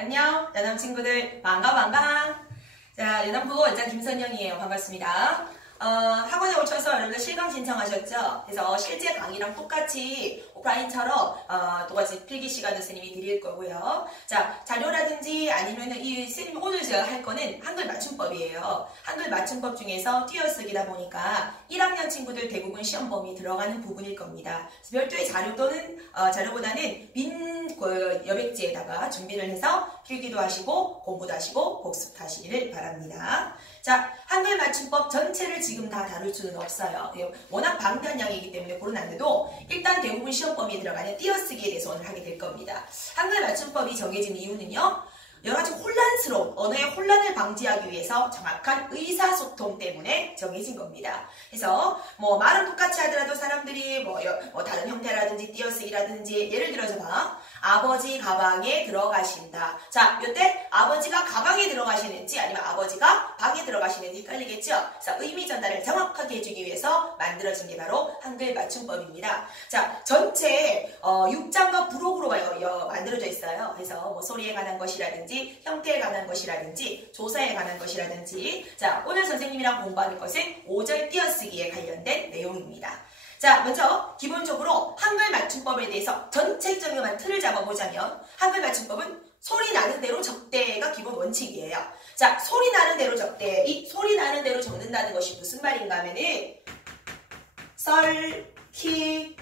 안녕, 연암 친구들. 반가. 자, 연암국어 원장 김선영이에요. 반갑습니다. 학원에 오셔서 여러분들 실강 신청하셨죠? 그래서 실제 강의랑 똑같이 오프라인처럼 똑같이 필기 시간을 선생님이 드릴 거고요. 자, 자료라든지 아니면은 이 선생님 오늘 제가 할 거는 한글 맞춤법이에요. 한글 맞춤법 중에서 띄어쓰기다 보니까 1학년 친구들 대부분 시험 범위 들어가는 부분일 겁니다. 별도의 자료 또는 자료보다는 여백지에다가 준비를 해서 필기도 하시고 공부도 하시고 복습도 하시기를 바랍니다. 자, 한글 맞춤법 전체를 지금 다 다룰 수는 없어요. 워낙 방대한 양이기 때문에 고른한데도 일단 대부분 시험 범위에 들어가는 띄어쓰기에 대해서 오늘 하게 될 겁니다. 한글 맞춤법이 정해진 이유는요. 여러가지 혼란스러운 언어의 혼란을 방지하기 위해서 정확한 의사소통 때문에 정해진 겁니다. 그래서 말은 똑같이 하더라도 사람들이 다른 형태라든지 띄어쓰기라든지 예를 들어서 아버지 가방에 들어가신다. 자, 이때 아버지가 가방에 들어가시는지 아니면 아버지가 방에 들어가시는지 헷갈리겠죠? 그래서 의미 전달을 정확하게 해주기 위해서 만들어진 게 바로 한글 맞춤법입니다. 자, 전체 6장과 부록으로 만들어져 있어요. 그래서 소리에 관한 것이라든지 형태에 관한 것이라든지 조사에 관한 것이라든지 자, 오늘 선생님이랑 공부하는 것은 5절 띄어쓰기에 관련된 내용입니다. 자, 먼저 기본적으로 한글 맞춤법에 대해서 전체적인 틀을 잡아보자면 한글 맞춤법은 소리 나는 대로 적대가 기본 원칙이에요. 자, 소리 나는 대로 적대. 이 소리 나는 대로 적는다는 것이 무슨 말인가 하면은 설키다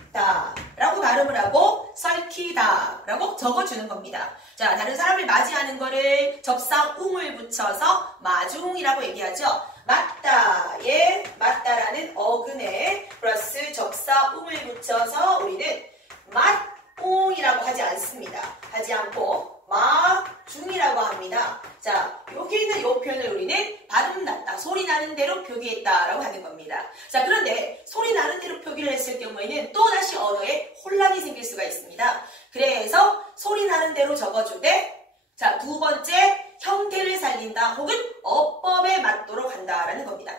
라고 발음을 하고 설키다 라고 적어주는 겁니다. 자, 다른 사람을 맞이하는 거를 접사웅을 붙여서 마중이라고 얘기하죠. 맞다에 맞다라는 어근에 플러스 접사웅을 붙여서 우리는 맞옹이라고 하지 않습니다. 하지 않고 마중이라고 합니다. 자, 여기 있는 이 표현을 우리는 발음 났다, 소리 나는 대로 표기했다라고 하는 겁니다. 자, 그런데 소리 나는 대로 표기를 했을 경우에는 또다시 언어에 혼란이 생길 수가 있습니다. 그래서 소리 나는 대로 적어주되 자, 두 번째 형태를 살린다 혹은 어법에 맞도록 한다라는 겁니다.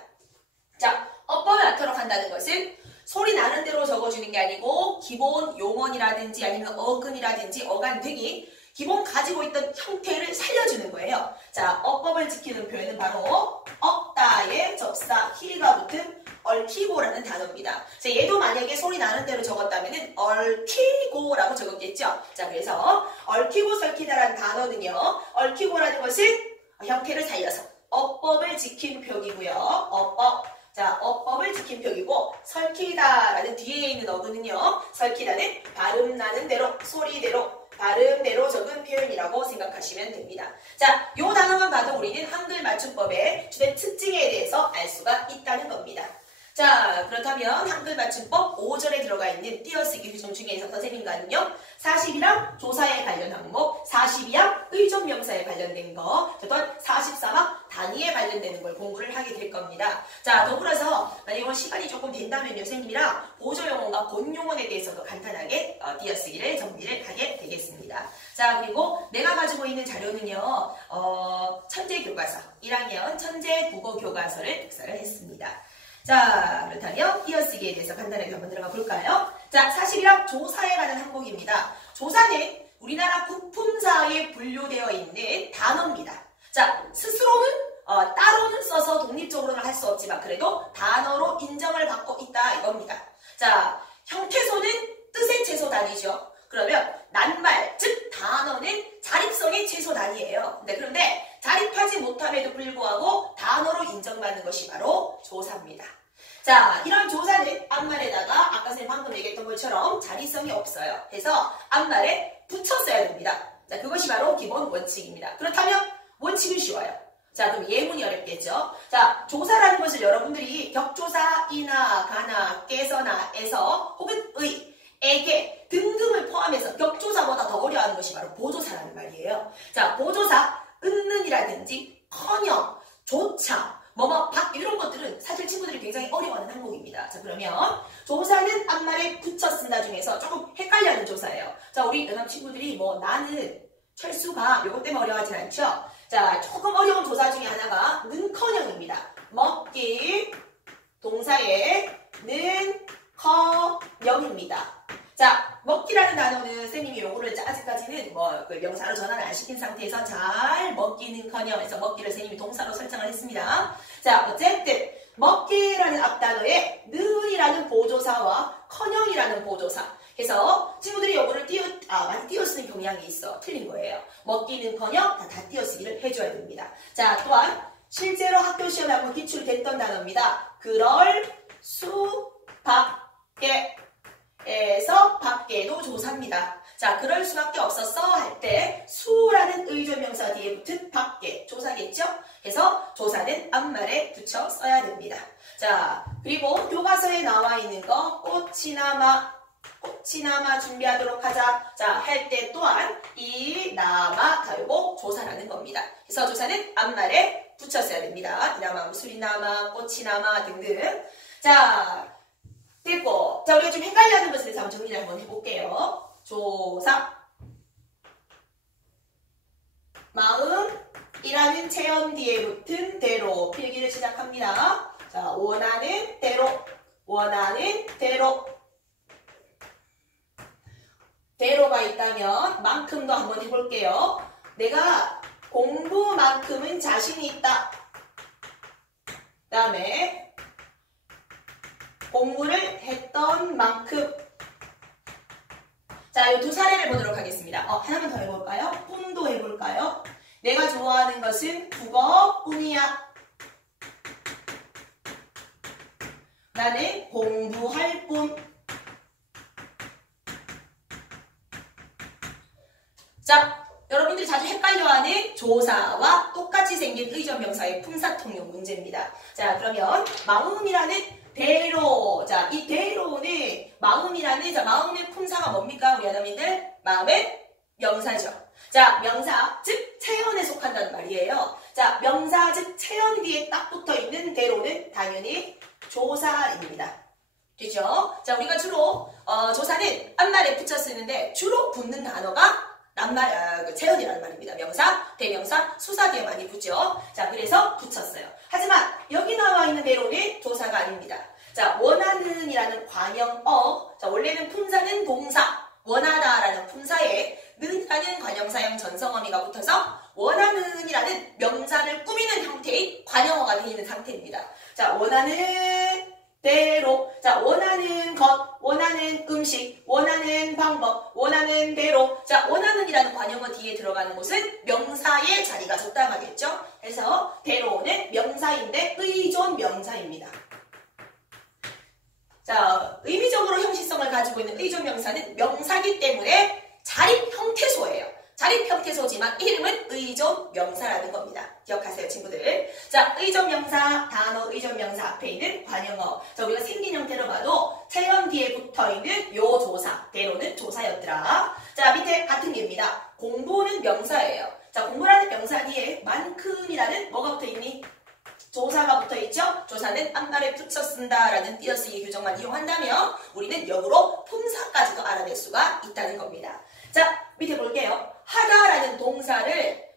자, 어법에 맞도록 한다는 것은 소리 나는 대로 적어주는 게 아니고 기본 용언이라든지 아니면 어근이라든지 어간 등이 기본 가지고 있던 형태를 살려주는 거예요. 자, 어법을 지키는 표현은 바로 없다에 접사 히가 붙은 얽히고라는 단어입니다. 자, 얘도 만약에 소리 나는 대로 적었다면 얽히고라고 적었겠죠. 자, 그래서 얽히고 설키다라는 단어는요. 얽히고라는 것은 형태를 살려서 어법을 지킨 표기고요. 어법. 자, 어법을 지킨 표기고 설키다라는 뒤에 있는 어근은요. 설키다는 발음 나는 대로 소리대로 발음대로 적은 표현이라고 생각하시면 됩니다. 자, 요 단어만 봐도 우리는 한글 맞춤법의 주된 특징에 대해서 알 수가 있다는 겁니다. 자, 그렇다면 한글 맞춤법 5절에 들어가 있는 띄어쓰기 규정 중에서 선생님과는요. 40이랑 조사에 관련 항목, 42항 의존명사에 관련된 거, 또한 44항 단위에 관련되는 걸 공부를 하게 될 겁니다. 자, 더불어서 만약에 오늘 시간이 조금 된다면요. 선생님이랑 보조용어과 본용어에 대해서도 간단하게 띄어쓰기를 정리를 하게 되겠습니다. 자, 그리고 내가 가지고 있는 자료는요. 천재교과서, 1학년 천재국어교과서를 독서를 했습니다. 자, 그렇다면 띄어쓰기에 대해서 간단하게 한번 들어가 볼까요? 자, 41항 조사에 관한 항목입니다. 조사는 우리나라 국품사에 분류되어 있는 단어입니다. 자, 스스로는 따로는 써서 독립적으로는 할 수 없지만 그래도 단어로 인정을 받고 있다 이겁니다. 자, 형태소는 뜻의 최소 단위죠. 그러면 낱말, 즉 단어는 자립성의 최소 단위예요. 그런데 자립하지 못함에도 불구하고 단어로 인정받는 것이 바로 조사입니다. 자, 이런 조사는 앞말에다가 아까 선생님 방금 얘기했던 것처럼 자리성이 없어요. 그래서 앞말에 붙였어야 됩니다. 자, 그것이 바로 기본 원칙입니다. 그렇다면 원칙은 쉬워요. 자, 그럼 예문이 어렵겠죠. 자, 조사라는 것을 여러분들이 격조사, 이나, 가나, 깨서나, 에서 혹은 의, 에게 등등을 포함해서 격조사보다 더 어려워하는 것이 바로 보조사라는 말이에요. 자, 보조사, 은는이라든지 커녕, 조차, 박 이런 것들은 사실 친구들이 굉장히 어려워하는 항목입니다. 자, 그러면 조사는 앞말에 붙여 쓴다 중에서 조금 헷갈려하는 조사예요. 자, 우리 연합 친구들이 나는, 철수가 요것 때문에 어려워하진 않죠. 자, 조금 어려운 조사 중에 하나가 는커녕입니다. 먹기 동사의 는, 커녕입니다. 자, 먹기라는 단어는 선생님이 요거를 아직까지는 그 명사로 전환을 안 시킨 상태에서 잘 먹기는커녕 해서 먹기를 선생님이 동사로 설정을 했습니다. 자, 어쨌든 먹기라는 앞단어에 는이라는 보조사와 커녕이라는 보조사 해서 친구들이 요거를 많이 띄어쓰는 경향이 있어. 틀린 거예요. 먹기는커녕 다 띄어쓰기를 해줘야 됩니다. 자, 또한 실제로 학교 시험에 한번 기출됐던 단어입니다. 그럴 수 밖에에서 밖에도 조사입니다. 자, 그럴 수밖에 없었어 할 때 수라는 의존명사 뒤에 붙은 밖에 조사겠죠? 그래서 조사는 앞말에 붙여 써야 됩니다. 자, 그리고 교과서에 나와 있는 거 꽃이나마 준비하도록 하자. 자, 할 때 또한 이 나마 달고 조사라는 겁니다. 그래서 조사는 앞말에 붙였어야 됩니다. 이나마, 무술이나마, 꽃이나마 등등. 자, 됐고. 자, 우리가 좀 헷갈려하는 것에 대해서 한번 정리를 한번 해볼게요. 조사. 마음이라는 체험 뒤에 붙은 대로 필기를 시작합니다. 자, 원하는 대로. 대로가 있다면 만큼도 한번 해볼게요. 내가 공부만큼은 자신이 있다. 그 다음에 공부를 했던 만큼. 자, 이 두 사례를 보도록 하겠습니다. 하나만 더 해볼까요? 뿐도 해볼까요? 내가 좋아하는 것은 국어뿐이야. 나는 공부할 뿐. 자, 여러분들이 자주 헷갈려하는 조사와 똑같이 생긴 의존명사의 품사통용 문제입니다. 자, 그러면 마음이라는 대로. 자, 이 대로는 마음의 품사가 뭡니까? 우리 아담이들? 마음은 명사죠. 자, 명사, 즉 체언에 속한다는 말이에요. 자, 명사, 즉 체언 뒤에 딱 붙어있는 대로는 당연히 조사입니다. 되죠? 자, 우리가 주로 조사는 앞말에 붙여 쓰는데 주로 붙는 단어가 체언이라는 말입니다. 명사, 대명사, 수사 뒤에 많이 붙죠. 자, 그래서 붙였어요. 하지만 여기 나와 있는 대로는 조사가 아닙니다. 자, 원하는이라는 관형어. 자, 원래는 품사는 동사, 원하다라는 품사에 는이라는 관형사형 전성어미가 붙어서 원하는이라는 명사를 꾸미는 형태의 관형어가 되어 있는 상태입니다. 자, 원하는 대로. 자, 원하는 것, 원하는 음식, 원하는 방법, 원하는 대로. 자, 원하는이라는 관형어 뒤에 들어가는 곳은 명사의 자리가 적당하겠죠? 그래서 대로는 명사인데 의존 명사입니다. 자, 의미적으로 형식성을 가지고 있는 의존 명사는 명사기 때문에 자립 형태소예요. 자립 형태소지만 이름은 의존 명사라는 겁니다. 기억하세요, 친구들. 자, 의존 명사, 단어 의존 명사 앞에 있는 관형어. 자, 우리가 생긴 형태로 봐도 체언 뒤에 붙어 있는 요 조사, 대로는 조사였더라. 자, 밑에 같은 예입니다. 공부는 명사예요. 자, 공부라는 명사 뒤에 만큼이라는 뭐가 붙어 있니? 조사가 붙어있죠? 조사는 앞말에 붙여 쓴다라는 띄어쓰기 규정만 이용한다면 우리는 역으로 품사까지도 알아낼 수가 있다는 겁니다. 자, 밑에 볼게요. 하다라는 동사를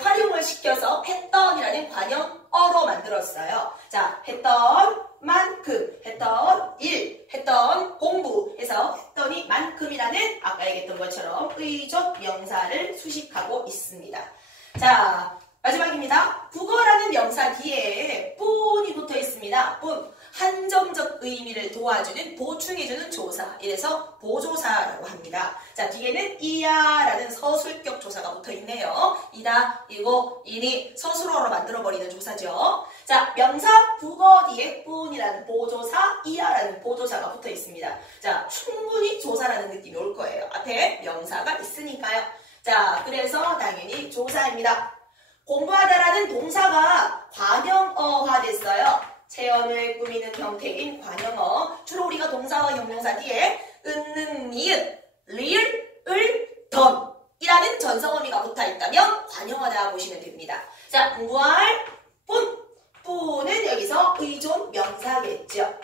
활용을 시켜서 했던이라는 관형어로 만들었어요. 자, 했던 만큼, 했던 일, 했던 공부 해서 했더니 만큼이라는 아까 얘기했던 것처럼 의존 명사를 수식하고 있습니다. 자, 마지막입니다. 국어라는 명사 뒤에 뿐이 붙어 있습니다. 뿐. 한정적 의미를 도와주는, 보충해주는 조사. 이래서 보조사라고 합니다. 자, 뒤에는 이야라는 서술격 조사가 붙어 있네요. 이다, 이고, 이니 서술어로 만들어버리는 조사죠. 자, 명사 국어 뒤에 뿐이라는 보조사, 이야라는 보조사가 붙어 있습니다. 자, 충분히 조사라는 느낌이 올 거예요. 앞에 명사가 있으니까요. 자, 그래서 당연히 조사입니다. 공부하다라는 동사가 관형어화 됐어요. 체언을 꾸미는 형태인 관형어. 주로 우리가 동사와 형용사 뒤에 은는 니은, 리을, 을, 던 이라는 전성어미가 붙어있다면 관형어다 보시면 됩니다. 자, 공부할 뿐. 뿐은 여기서 의존 명사겠죠.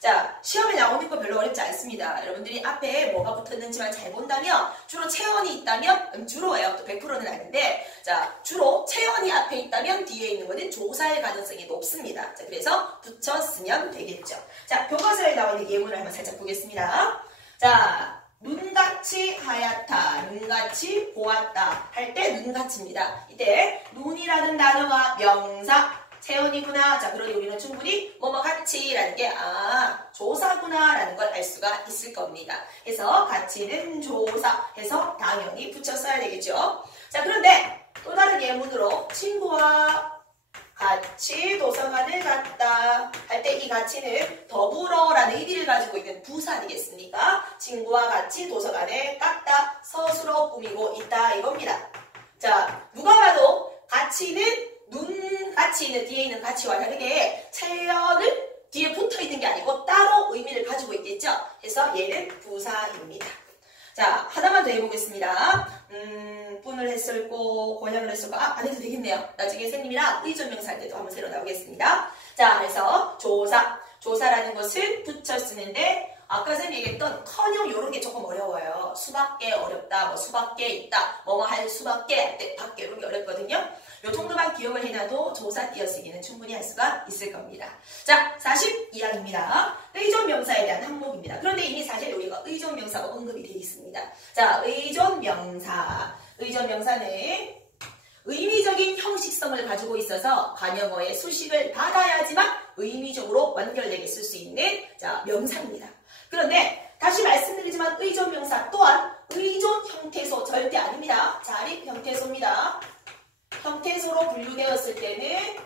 자, 시험에 나오는 거 별로 어렵지 않습니다. 여러분들이 앞에 뭐가 붙었는지만 잘 본다면 주로 체언이 있다면 주로예요. 또 100%는 아닌데 자, 주로 체언이 앞에 있다면 뒤에 있는 거는 조사의 가능성이 높습니다. 자, 그래서 붙여 쓰면 되겠죠. 자, 교과서에 나와 있는 예문을 한번 살짝 보겠습니다. 자, 눈같이 하얗다, 눈같이 보았다 할 때 눈같이입니다. 이때 눈이라는 단어가 명사, 체온이구나. 자, 그러니 우리는 충분히 뭐뭐 같이라는 게 조사구나 라는 걸 알 수가 있을 겁니다. 그래서 같이는 조사 해서 당연히 붙여 써야 되겠죠. 자, 그런데 또 다른 예문으로 친구와 같이 도서관을 갔다 할 때 이 같이는 더불어라는 의미를 가지고 있는 부사 아니겠습니까? 친구와 같이 도서관을 갔다 서술어 꾸미고 있다 이겁니다. 자, 누가 봐도 같이는 눈같이는 뒤에 있는 같이와 다르게 체연은 뒤에 붙어 있는 게 아니고 따로 의미를 가지고 있겠죠. 그래서 얘는 부사입니다. 자, 하나만 더 해보겠습니다. 분을 했었고, 고향을 했었고, 안 해도 되겠네요. 나중에 선생님이랑 의존명사 할 때도 한번 새로 나오겠습니다. 자, 그래서 조사라는 것은 붙여 쓰는데, 아까 선생님이 얘기했던 커녕 요런 게 조금 어려워요. 수밖에 어렵다, 뭐 수밖에 있다, 뭐뭐 할 수밖에 할 때 밖에 이런 게 어렵거든요. 요 정도만 기억을 해놔도 조사 띄어쓰기는 충분히 할 수가 있을 겁니다. 자, 42항입니다. 의존명사에 대한 항목입니다. 그런데 이미 사실 여기가 의존명사가 언급이 되어 있습니다. 자, 의존명사는 의미적인 형식성을 가지고 있어서 관용어의 수식을 받아야지만 의미적으로 완결되게 쓸 수 있는 명사입니다. 그런데 다시 말씀드리지만 의존명사 또한 의존 형태소 절대 아닙니다. 자립 형태소입니다. 형태소로 분류되었을 때는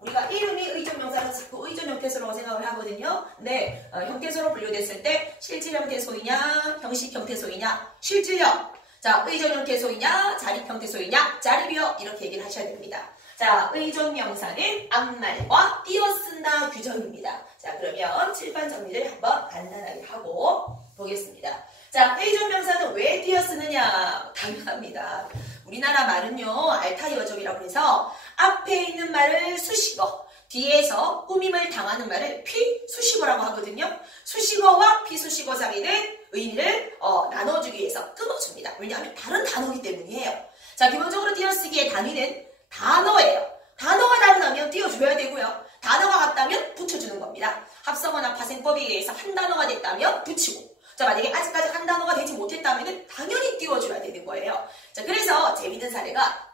우리가 이름이 의존명사를 쓰고 의존 형태소라고 생각을 하거든요. 근데 형태소로 분류됐을 때 실질 형태소이냐 형식 형태소이냐 실질형. 자, 의존 형태소이냐 자립 형태소이냐 자립이요 이렇게 얘기를 하셔야 됩니다. 자, 의존명사는 앞말과 띄어쓴다 규정입니다. 자, 그러면 칠판 정리를 한번 간단하게 하고 보겠습니다. 자, 의존명사는 왜 띄어쓰느냐? 당연합니다. 우리나라 말은요, 알타이어족이라고 해서 앞에 있는 말을 수식어, 뒤에서 꾸밈을 당하는 말을 피수식어라고 하거든요. 수식어와 피수식어 사이는 의미를 나눠주기 위해서 끊어줍니다. 왜냐하면 다른 단어이기 때문이에요. 자, 기본적으로 띄어쓰기의 단위는 단어예요. 단어가 다르다면 띄워줘야 되고요. 단어가 같다면 붙여주는 겁니다. 합성어나 파생법에 의해서 한 단어가 됐다면 붙이고, 자, 만약에 아직까지 한 단어가 되지 못했다면 당연히 띄워줘야 되는 거예요. 자, 그래서 재밌는 사례가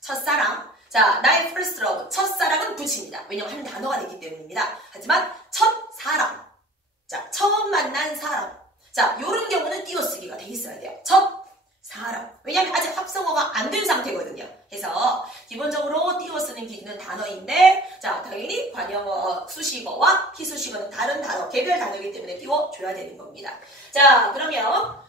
첫사랑. 자, 나의 first love, 첫사랑은 붙입니다. 왜냐면 한 단어가 됐기 때문입니다. 하지만 첫사랑, 자, 처음 만난 사람. 자, 요런 경우는 띄어쓰기가 돼 있어야 돼요. 첫사랑. 왜냐면 아직 합성어가 안 된 상태거든요. 그래서 기본적으로 띄어쓰는 기준은 단어인데, 자, 당연히 관용어, 수식어와 피수식어는 다른 단어, 개별 단어이기 때문에 띄워줘야 되는 겁니다. 자, 그러면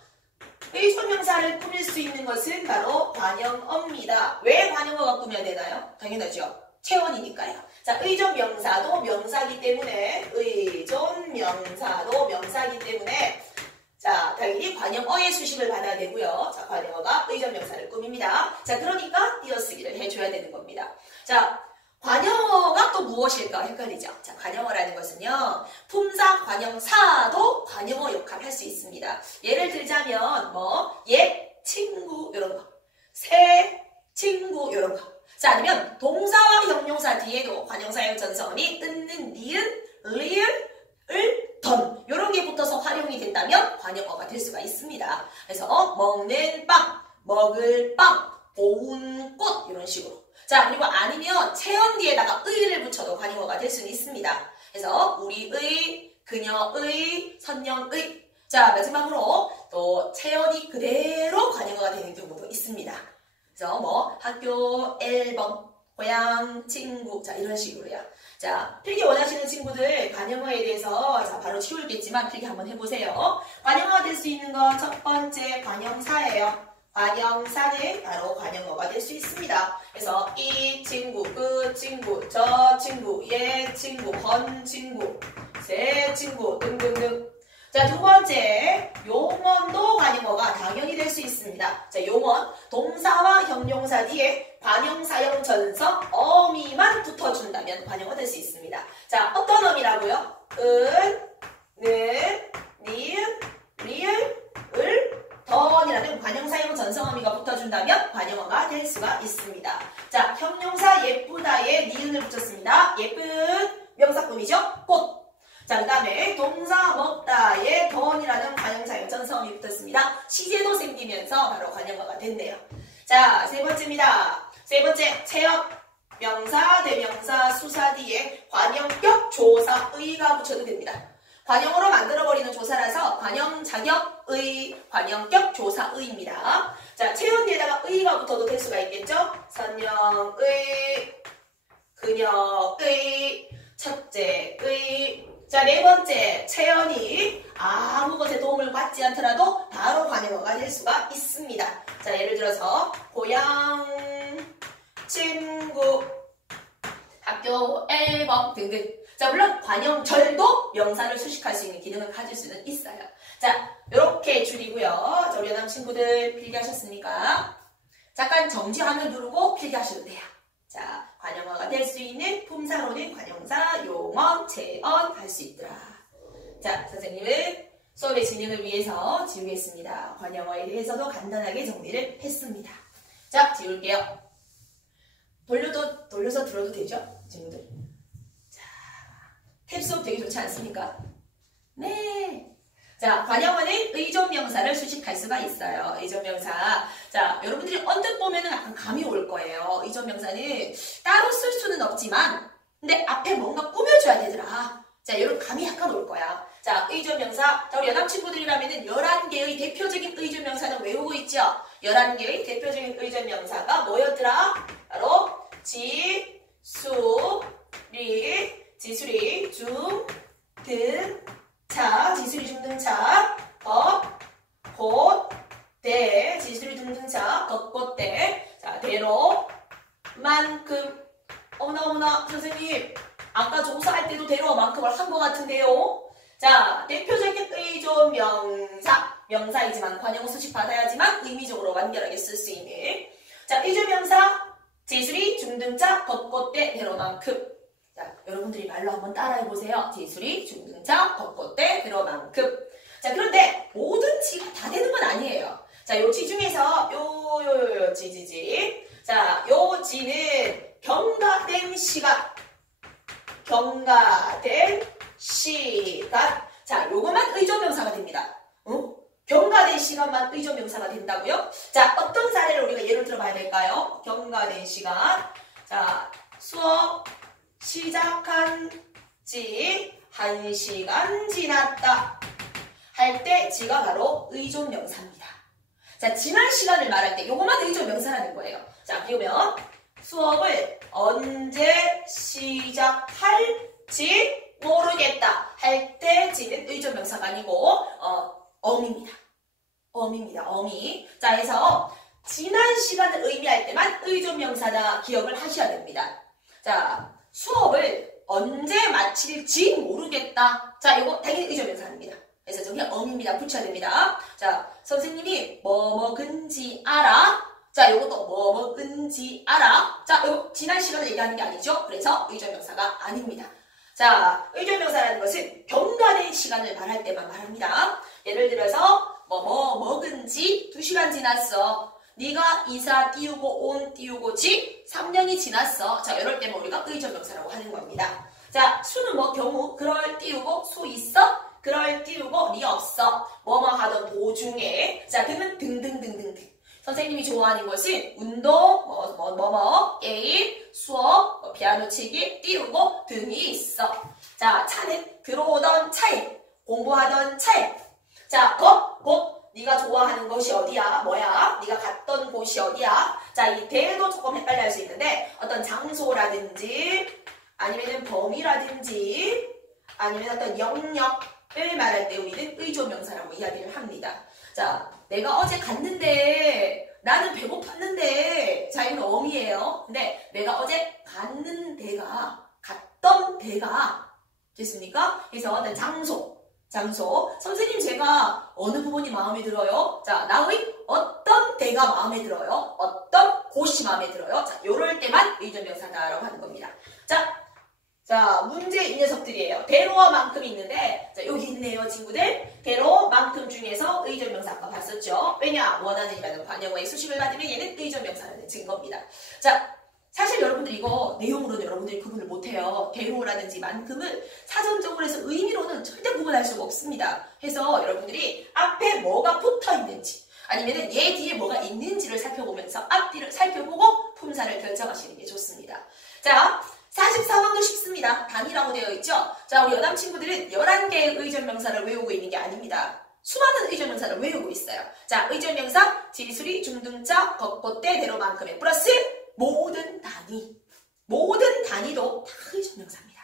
의존명사를 꾸밀 수 있는 것은 바로 관용어입니다. 왜 관용어가 꾸며야 되나요? 당연하죠. 체원이니까요. 자, 의존명사도 명사이기 때문에 자, 당연히 관용어의 수식을 받아야 되고요. 자, 관용어가 의존명사를 꾸밉니다. 자, 그러니까 띄어쓰기를 해줘야 되는 겁니다. 자, 관용어가 또 무엇일까 헷갈리죠. 자, 관용어라는 것은요, 품사, 관용사도 관용어 역할을 할 수 있습니다. 예를 들자면 옛 친구 이런 거, 새 친구 이런 거. 자, 아니면 동사와 형용사 뒤에도 관용사형 전성어니 은는 니은, 리을, 을, 던 이런 게 붙어서 활용이 된다면 관용어가 될 수가 있습니다. 그래서 먹는 빵, 먹을 빵, 고운 꽃 이런 식으로. 자, 그리고 아니면 체언 뒤에다가 의를 붙여도 관용어가 될 수는 있습니다. 그래서 우리의, 그녀의, 선녀의. 자, 마지막으로 또 체언이 그대로 관용어가 되는 경우도 있습니다. 그래서 학교, 앨범, 고향, 친구. 자, 이런 식으로요. 자, 필기 원하시는 친구들 관용어에 대해서 바로 치울겠지만 필기 한번 해보세요. 관용어가 될 수 있는 거 첫 번째 관용사예요. 관용사는 바로 관용어가 될 수 있습니다. 그래서 이 친구, 그 친구, 저 친구, 얘 친구, 헌 친구, 새 친구 등등등. 자, 두 번째 용언도 관용어가 당연히 될 수 있습니다. 자, 용언 동사와 형용사 뒤에 관용사형 전성 어미만 붙어준다면 관용어 될 수 있습니다. 자, 어떤 어미라고요? 은, 는, 니은, 리을, 을, 던이라는 관용사형 전성어미가 붙어준다면 관용어가 될 수가 있습니다. 자, 형용사 예쁘다에 니은을 붙였습니다. 예쁜 명사꾼이죠? 꽃. 자, 그 다음에 동사 먹다에 던이라는 관형사역전 성이 붙었습니다. 시제도 생기면서 바로 관형어가 됐네요. 자, 세 번째입니다. 세 번째, 체역, 명사, 대명사, 수사 뒤에 관형격, 조사, 의가 붙여도 됩니다. 관형어로 만들어버리는 조사라서 관형, 자격, 의, 관형격, 조사, 의입니다. 자, 체연 뒤에다가 의가 붙어도 될 수가 있겠죠? 선영의, 그녀의, 첫째의. 자, 네 번째, 채연이 아무 것에 도움을 받지 않더라도 바로 관형어가 될 수가 있습니다. 자, 예를 들어서 고향, 친구, 학교, 앨범 등등. 자, 물론 관형절도 명사를 수식할 수 있는 기능을 가질 수는 있어요. 자, 이렇게 줄이고요. 자, 우리 연합 친구들 필기하셨습니까? 잠깐 정지화면 누르고 필기하셔도 돼요. 자, 관형어가 될 수 있는 품사로는 관형사, 용언, 체언 할 수 있더라. 자, 선생님은 수업의 진행을 위해서 지우겠습니다. 관형어에 대해서도 간단하게 정리를 했습니다. 자, 지울게요. 돌려서 들어도 되죠? 친구들. 자, 탭 수업 되게 좋지 않습니까? 네. 자, 관형어는 의존명사를 수식할 수가 있어요. 의존명사. 자, 여러분들이 언뜻 보면은 약간 감이 올 거예요. 의존명사는 따로 쓸 수는 없지만, 근데 앞에 뭔가 꾸며줘야 되더라. 자, 이런 감이 약간 올 거야. 자, 의존명사. 자, 우리 연합 친구들이라면은 11개의 대표적인 의존명사는 외우고 있죠? 11개의 대표적인 의존명사가 뭐였더라? 바로 지, 수, 리, 지수리, 중, 등, 차, 지수리 중등차, 겉, 대, 지수리 중등차, 겉, 자, 대로, 만큼. 어머나, 선생님. 아까 조사할 때도 대로만큼을 한 것 같은데요. 자, 대표적인 의존명사. 명사이지만 관형어 수식 받아야지만 의미적으로 완결하게 쓸 수 있는. 자, 의존명사, 지수리 중등차, 겉, 대, 대로만큼. 자, 여러분들이 말로 한번 따라해보세요. 지수리, 중등차, 겉, 대, 대로만큼. 자, 그런데 모든 지가 다 되는 건 아니에요. 자, 요 지 중에서 요 지. 자, 요 지는 경과된 시간. 자, 요것만 의존명사가 됩니다. 경과된 시간만 의존명사가 된다고요? 자, 어떤 사례를 우리가 예를 들어 봐야 될까요? 경과된 시간. 자, 수업 시작한 지 1시간 지났다 할 때 지가 바로 의존명사입니다. 자, 지난 시간을 말할 때 요것만 의존명사라는 거예요. 자, 비우면 수업을 언제 시작할지 모르겠다 할 때 지는 의존명사가 아니고 어미입니다. 어미. 자, 해서 지난 시간을 의미할 때만 의존명사다 기억을 하셔야 됩니다. 자, 수업을 언제 마칠지 모르겠다. 자, 이거 당연히 의존명사입니다. 그래서 저기 어미입니다. 붙여야 됩니다. 자, 선생님이 뭐 먹은지 알아? 자, 이것도 뭐 먹은지 알아? 자, 이거 지난 시간을 얘기하는 게 아니죠? 그래서 의존명사가 아닙니다. 자, 의존명사라는 것은 경과된 시간을 말할 때만 말합니다. 예를 들어서 뭐 먹은지 2시간 지났어. 네가 이사 띄우고 온 띄우고 지 3년이 지났어. 자, 이럴 때면 우리가 의존명사라고 하는 겁니다. 자, 수는 뭐 경우 그럴 띄우고 수 있어? 그럴 띄우고 니 없어. 뭐뭐 하던 도중에. 자, 등은 등등등등등. 선생님이 좋아하는 것은 운동, 게임, 수업, 피아노 치기, 띄우고 등이 있어. 자, 차는 들어오던 차에, 공부하던 차에. 자, 곧 네가 좋아하는 것이 어디야? 뭐야? 네가 갔던 곳이 어디야? 자, 이 대도 조금 헷갈려 할 수 있는데 어떤 장소라든지 아니면 범위라든지 아니면 어떤 영역을 말할 때 우리는 의존명사라고 이야기를 합니다. 자, 내가 어제 갔는데 나는 배고팠는데 자, 이건 어미예요. 근데 내가 어제 갔던 데가 됐습니까? 그래서 어떤 장소. 선생님 제가 어느 부분이 마음에 들어요? 자, 나의 어떤 데가 마음에 들어요? 어떤 곳이 마음에 들어요? 자, 요럴 때만 의존명사다라고 하는 겁니다. 자, 문제 이 녀석들이에요. 대로와 만큼이 있는데, 자, 여기 있네요, 친구들. 대로, 만큼 중에서 의존명사 아까 봤었죠? 왜냐? 원하는이라는 관형어의 수식을 받으면 얘는 의존명사라는 증거입니다. 자, 사실 여러분들 이거 내용으로는 여러분들이 구분을 못해요. 대로라든지 만큼은 사전적으로 해서 의미로는 절대 구분할 수가 없습니다. 해서 여러분들이 앞에 뭐가 붙어 있는지 아니면은 얘 뒤에 뭐가 있는지를 살펴보면서 앞뒤를 살펴보고 품사를 결정하시는 게 좋습니다. 자, 44번도 쉽습니다. 단이라고 되어 있죠? 자, 우리 여담 친구들은 11개의 의존명사를 외우고 있는 게 아닙니다. 수많은 의존명사를 외우고 있어요. 자, 의존명사, 지수리, 중등자, 겉보때, 대로만큼의 플러스 모든 단위. 모든 단위도 다 의존명사입니다.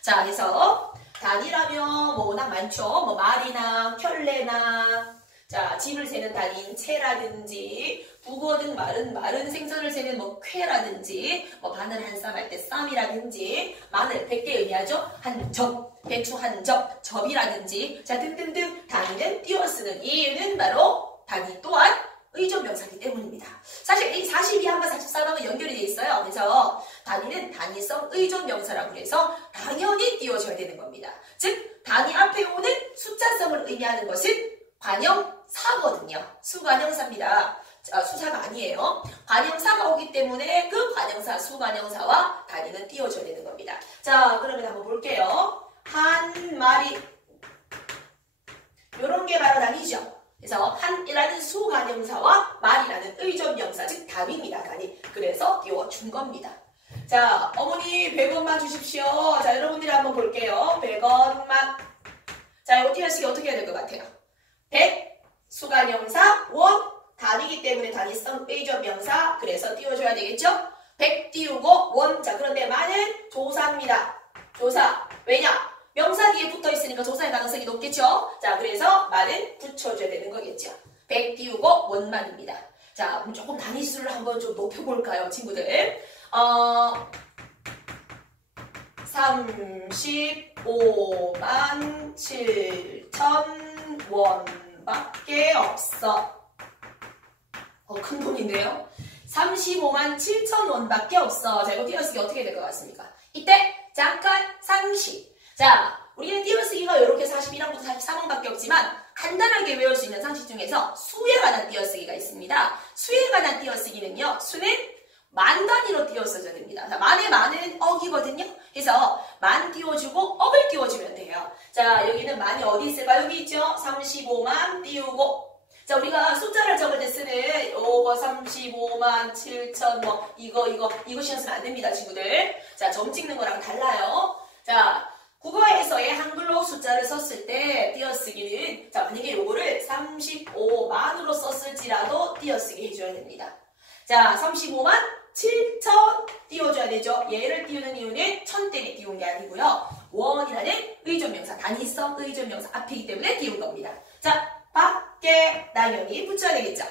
자, 그래서 단위라면 뭐 워낙 많죠. 뭐 말이나 켤레나 자, 집을 세는 단위인 채라든지 북어 등 마른 생선을 세는 뭐 쾌라든지 뭐 바늘 한 쌈 할 때 쌈이라든지 마늘 100개 의미하죠. 한 접, 배추 한 접, 접이라든지 자 등등등 단위는 띄워 쓰는 이유는 바로 단위 또한 의존명사이기 때문입니다. 사실 이 42항과 44항은 연결이 되어 있어요. 그래서 단위는 단위성 의존명사라고 해서 당연히 띄워줘야 되는 겁니다. 즉 단위 앞에 오는 숫자성을 의미하는 것은 관형사거든요. 수관형사입니다. 수사가 아니에요. 관형사가 오기 때문에 그 관형사, 수관형사와 단위는 띄워줘야 되는 겁니다. 자, 그러면 한번 볼게요. 한 마리 요런 게 바로 단위죠. 그래서 한이라는 수관형사와 말이라는 의존명사, 즉 단위입니다. 단위. 그래서 띄워준 겁니다. 자, 어머니 100원만 주십시오. 자, 여러분들이 한번 볼게요. 100원만. 자, 이거 띄워쓰기 어떻게 해야 될 것 같아요? 100, 수관형사, 원, 단위이기 때문에 단위성 의존명사, 그래서 띄워줘야 되겠죠? 100 띄우고 원, 자 그런데 만은 조사입니다. 조사, 왜냐? 명사 뒤에 붙어있으니까 조사의 가능성이 높겠죠? 자 그래서 만은 붙여줘야 되는 거겠죠? 100 띄우고 원만입니다. 자 조금 단위수를 한번 좀 높여볼까요 친구들? 35만 7천 원밖에 없어. 큰 돈인데요. 35만 7천 원밖에 없어. 자, 이거 띄어쓰기 어떻게 될 것 같습니까? 이때 잠깐 상시. 자, 우리는 띄어쓰기가 이렇게 41항부터 43항밖에 없지만 간단하게 외울 수 있는 상식 중에서 수에 관한 띄어쓰기가 있습니다. 수에 관한 띄어쓰기는요. 수는 만 단위로 띄어써줘야 됩니다. 자, 만의 만은 억이거든요. 그래서 만 띄워주고 억을 띄워주면 돼요. 자, 여기는 만이 어디 있을까? 여기 있죠? 35만 띄우고 자, 우리가 숫자를 적을 때 쓰는 요거 35만 7천 뭐 이거 신경 쓰면 안 됩니다, 친구들. 자, 점 찍는 거랑 달라요. 자, 국어에서의 한글로 숫자를 썼을 때 띄어쓰기는 자, 만약에 요거를 35만으로 썼을지라도 띄어쓰기 해줘야 됩니다. 자, 35만 7천 띄워줘야 되죠. 얘를 띄우는 이유는 천 때문에 띄운 게 아니고요. 원이라는 의존명사, 단위성 의존명사 앞이기 때문에 띄운 겁니다. 자, 밖에 당연히 붙여야 되겠죠.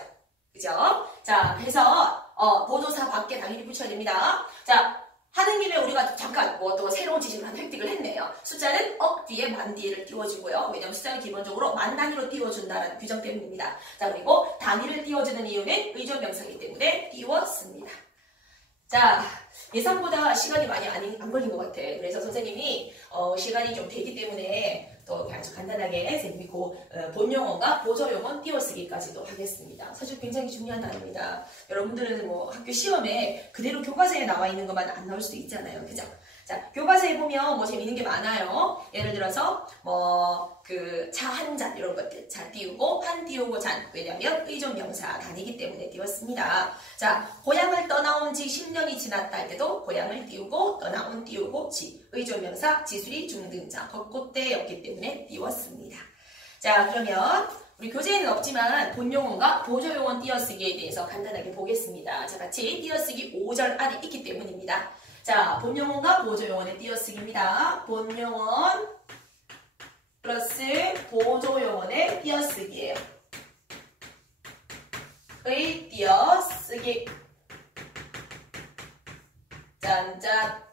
그죠? 자, 그래서 보조사 밖에 당연히 붙여야 됩니다. 자, 하는 김에 우리가 잠깐 뭐 또 새로운 지식을 한 획득을 했네요. 숫자는 억 뒤에 만 뒤를 띄워주고요. 왜냐면 숫자는 기본적으로 만 단위로 띄워준다는 규정 때문입니다. 자, 그리고 단위를 띄워주는 이유는 의존명사이기 때문에 띄웠습니다. 자, 예상보다 시간이 많이 안 걸린 것 같아. 그래서 선생님이 시간이 좀 되기 때문에 또 아주 간단하게 선생님이 본용어과 보조용어 띄워쓰기까지도 하겠습니다. 사실 굉장히 중요한 단어입니다. 여러분들은 뭐 학교 시험에 그대로 교과서에 나와 있는 것만 안 나올 수도 있잖아요. 그죠? 자, 교과서에 보면 뭐 재밌는 게 많아요. 예를 들어서 자 한 잔 이런 것들 자 띄우고 한 띄우고 잔 왜냐면 의존명사 단위이기 때문에 띄웠습니다. 자, 고향을 떠나온 지 10년이 지났다 할 때도 고향을 띄우고 떠나온 띄우고 지 의존명사 지수리 중등자 겉곳대였기 때문에 띄웠습니다. 자, 그러면 우리 교재에는 없지만 본용어과 보조용어 띄어쓰기에 대해서 간단하게 보겠습니다. 자, 같이 띄어쓰기 5절 안에 있기 때문입니다. 자, 본용어과 보조용어의 띄어쓰기입니다. 본용어 플러스 보조용어의 띄어쓰기예요. 의 띄어쓰기. 짠짠.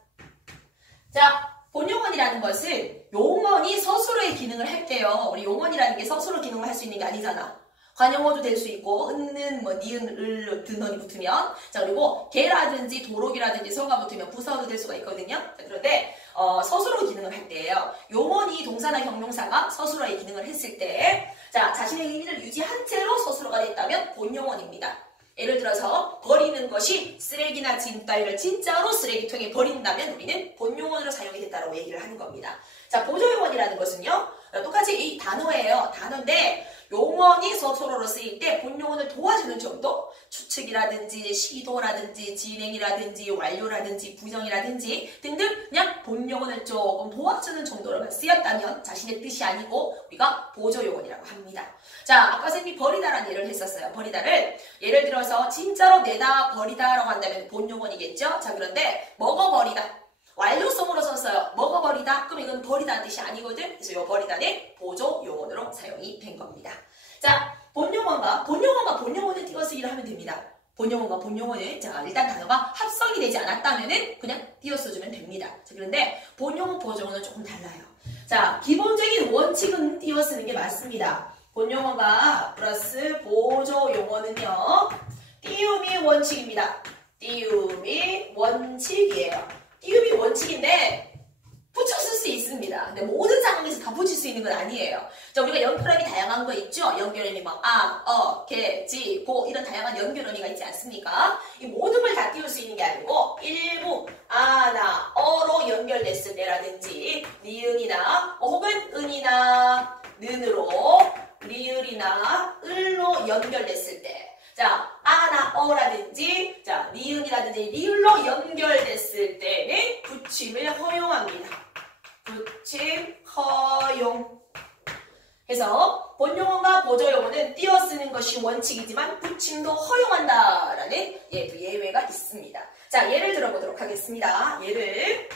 자, 본용어이라는 것은 용언이 서술어의 기능을 할 때요. 우리 용언이라는 게 서술어 기능을 할 수 있는 게 아니잖아. 관용어도 될 수 있고 은는 뭐 니은 을 든언이 붙으면 자 그리고 개라든지 도록이라든지 서가 붙으면 부사어도 될 수가 있거든요. 자, 그런데 서술어 기능을 할 때예요. 용언이 동사나 형용사가 서술어의 기능을 했을 때 자 자신의 의미를 유지한 채로 서술어가 됐다면 본용언입니다. 예를 들어서 버리는 것이 쓰레기나 짐 따위를 진짜로 쓰레기통에 버린다면 우리는 본용어로 사용이 됐다고 얘기를 하는 겁니다. 자, 보조용어이라는 것은요. 똑같이 이 단어예요. 단어인데 용언이 서술어로 쓰일 때 본용어를 도와주는 정도, 추측이라든지 시도라든지 진행이라든지 완료라든지 부정이라든지 등등 그냥 본용어를 조금 도와주는 정도로만 쓰였다면 자신의 뜻이 아니고 우리가 보조용어라고 합니다. 자, 아까 선생님이 버리다라는 예를 했었어요. 버리다를 예를 들어서 진짜로 내다 버리다라고 한다면 본용어이겠죠. 자, 그런데 먹어버리다. 완료성으로 썼어요. 먹어버리다. 그럼 이건 버리다는 뜻이 아니거든. 그래서 이 버리다는 보조용어로 사용이 된 겁니다. 자, 본용어가 본용어를 띄어서 일을 하면 됩니다. 본용어가 본용어는 자 일단 단어가 합성이 되지 않았다면은 그냥 띄어써주면 됩니다. 자, 그런데 본용어, 보조용어는 조금 달라요. 자, 기본적인 원칙은 띄어쓰는 게 맞습니다. 본용어가 플러스 보조용어는요. 띄움이 원칙입니다. 띄움이 원칙이에요. 띄움이 원칙인데 붙여 쓸 수 있습니다. 근데 모든 상황에서 다 붙일 수 있는 건 아니에요. 자, 우리가 연결음이 다양한 거 있죠? 연결음이 막 아, 어, 개, 지, 고 이런 다양한 연결음이가 있지 않습니까? 이 모든 걸 다 띄울 수 있는 게 아니고 일부 아, 나, 어로 연결됐을 때라든지 니은이나 혹은 은이나 는으로 리을이나 을로 연결됐을 때 자, 아나, 어라든지, 자, 니은이라든지 리을로 연결됐을 때는 붙임을 허용합니다. 붙임, 허용. 그래서 본용어가 보조용어는 띄어쓰는 것이 원칙이지만 붙임도 허용한다라는 예외가 있습니다. 자, 예를 들어보도록 하겠습니다. 예를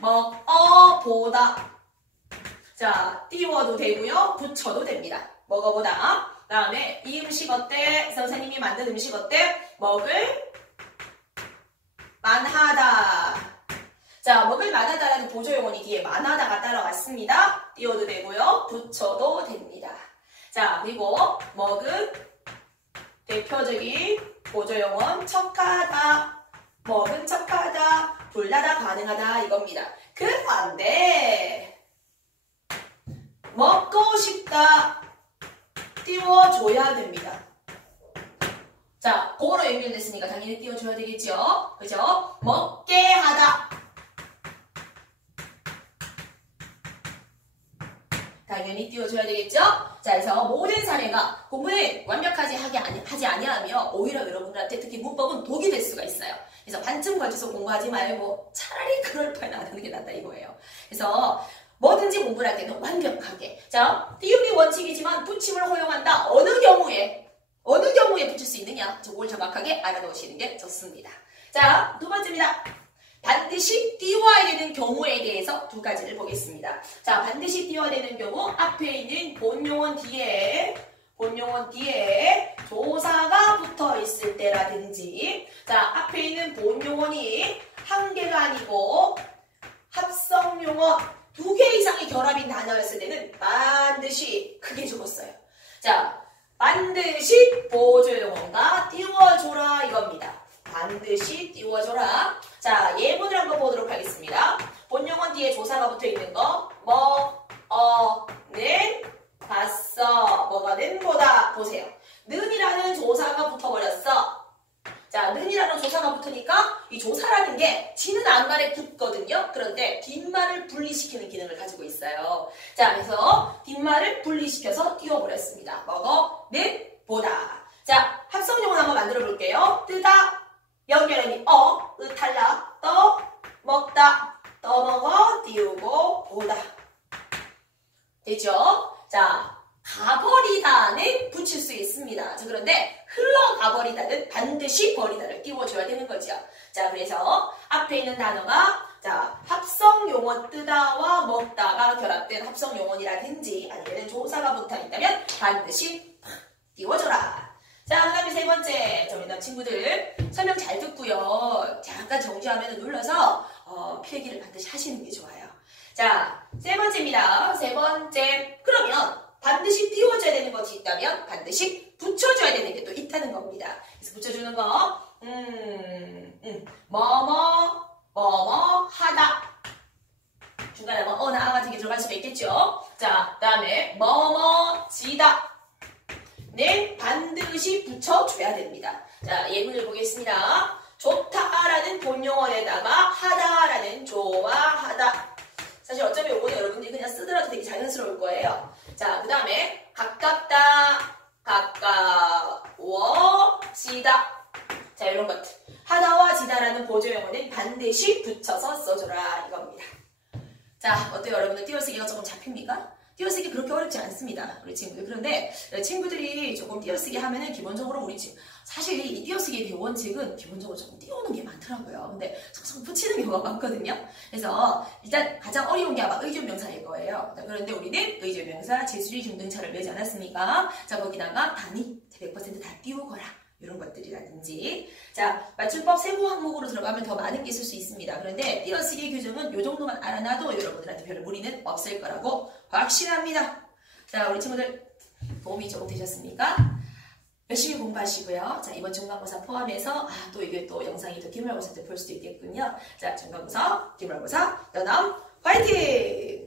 먹어보다. 자, 띄워도 되고요. 붙여도 됩니다. 먹어보다. 그 다음에 이 음식 어때? 선생님이 만든 음식 어때? 먹을 만하다. 자, 먹을 만하다라는 보조용어니 뒤에 만하다가 따라왔습니다. 띄워도 되고요. 붙여도 됩니다. 자, 그리고 먹은 대표적인 보조용어 척하다. 먹은 척하다. 불나다 가능하다 이겁니다. 그런데 먹고 싶다. 띄워줘야 됩니다. 자, 그거로 연결됐으니까 당연히 띄워줘야 되겠죠? 그죠? 먹게 하다. 당연히 띄워줘야 되겠죠? 자, 그래서 모든 사례가 공부를 완벽하게 하지 아니하면 오히려 여러분들한테 특히 문법은 독이 될 수가 있어요. 그래서 반쯤 걸쳐서 공부하지 말고 차라리 그럴 바엔 안 하는 게 낫다 이거예요. 그래서 뭐든지 공부를 할 때는 완벽하게. 자, 띄움이 원칙이지만 붙임을 허용한다. 어느 경우에 붙일 수 있느냐? 저걸 정확하게 알아놓으시는 게 좋습니다. 자, 두 번째입니다. 반드시 띄워야 되는 경우에 대해서 두 가지를 보겠습니다. 자, 반드시 띄워야 되는 경우 앞에 있는 본용어 뒤에 조사가 붙어 있을 때라든지 자, 앞에 있는 본용어니 한 개가 아니고 합성용어 2개 이상의 결합인 단어였을 때는 반드시 크게 적었어요. 자, 반드시 보조용어가 띄워줘라 이겁니다. 반드시 띄워줘라. 자, 예문을 한번 보도록 하겠습니다. 본용어 뒤에 조사가 붙어있는 거 는 봤어. 뭐가는 보다. 보세요. 는이라는 조사가 붙어버렸어. 자, 는이라는 조사가 붙으니까 이 조사라는 게 지는 앞말에 붙거든요. 그런데 뒷말을 분리시키는 기능을 가지고 있어요. 자, 그래서 뒷말을 분리시켜서 띄워버렸습니다. 먹어는 보다. 자, 합성용어 한번 만들어 볼게요. 뜨다, 연결음이 탈락, 먹다, 떠먹어, 띄우고, 보다. 됐죠? 자, 가버리다는 붙일 수 있습니다. 자, 그런데 흘러가버리다는 반드시 버리다를 띄워줘야 되는 거죠. 자, 그래서 앞에 있는 단어가 자, 합성용어 뜨다와 먹다가 결합된 합성용어이라든지 아니면 조사가 붙어있다면 반드시 띄워줘라. 자, 그 다음에 세 번째, 저희 친구들 설명 잘 듣고요. 잠깐 정지화면을 눌러서 필기를 반드시 하시는 게 좋아요. 자, 세 번째입니다. 세 번째. 그러면 반드시 띄워줘야 되는 것이 있다면 반드시 붙여줘야 되는 게 또 있다는 겁니다. 그래서 붙여주는 거, 뭐뭐 하다. 중간에 나 같은 게 들어갈 수가 있겠죠. 자, 그 다음에 뭐뭐 지다. 는 반드시 붙여줘야 됩니다. 자, 예문을 보겠습니다. 좋다라는 본용어에다가 하다라는 좋아하다. 사실 어쩌면 요거는 여러분들이 그냥 쓰더라도 되게 자연스러울 거예요. 자, 그 다음에 가깝다, 가까워지다. 자, 이런 것들. 하다와 지다라는 보조용어는 반드시 붙여서 써줘라 이겁니다. 자, 어때요? 여러분들 띄어쓰기가 조금 잡힙니까? 띄어쓰기 그렇게 어렵지 않습니다. 우리 친구들. 그런데 친구들이 조금 띄어쓰기 하면은 기본적으로 우리 친구 사실 이 띄어쓰기의 원칙은 기본적으로 조금 띄우는 게 많더라고요. 근데 속속 붙이는 경우가 많거든요. 그래서 일단 가장 어려운 게 아마 의존명사일 거예요. 그런데 우리는 의존명사, 재수리 중등차를 매지 않았습니까? 자, 거기다가 단위 100% 다 띄우거라. 이런 것들이라든지. 자, 맞춤법 세부 항목으로 들어가면 더 많은 게 있을 수 있습니다. 그런데 띄어쓰기 규정은 이 정도만 알아놔도 여러분들한테 별 무리는 없을 거라고 확신합니다. 자, 우리 친구들 도움이 조금 되셨습니까? 열심히 공부하시고요. 자, 이번 중간고사 포함해서 또 이게 또 영상이 또 기말고사 때 볼 수도 있겠군요. 자, 중간고사, 기말고사, 연암 화이팅!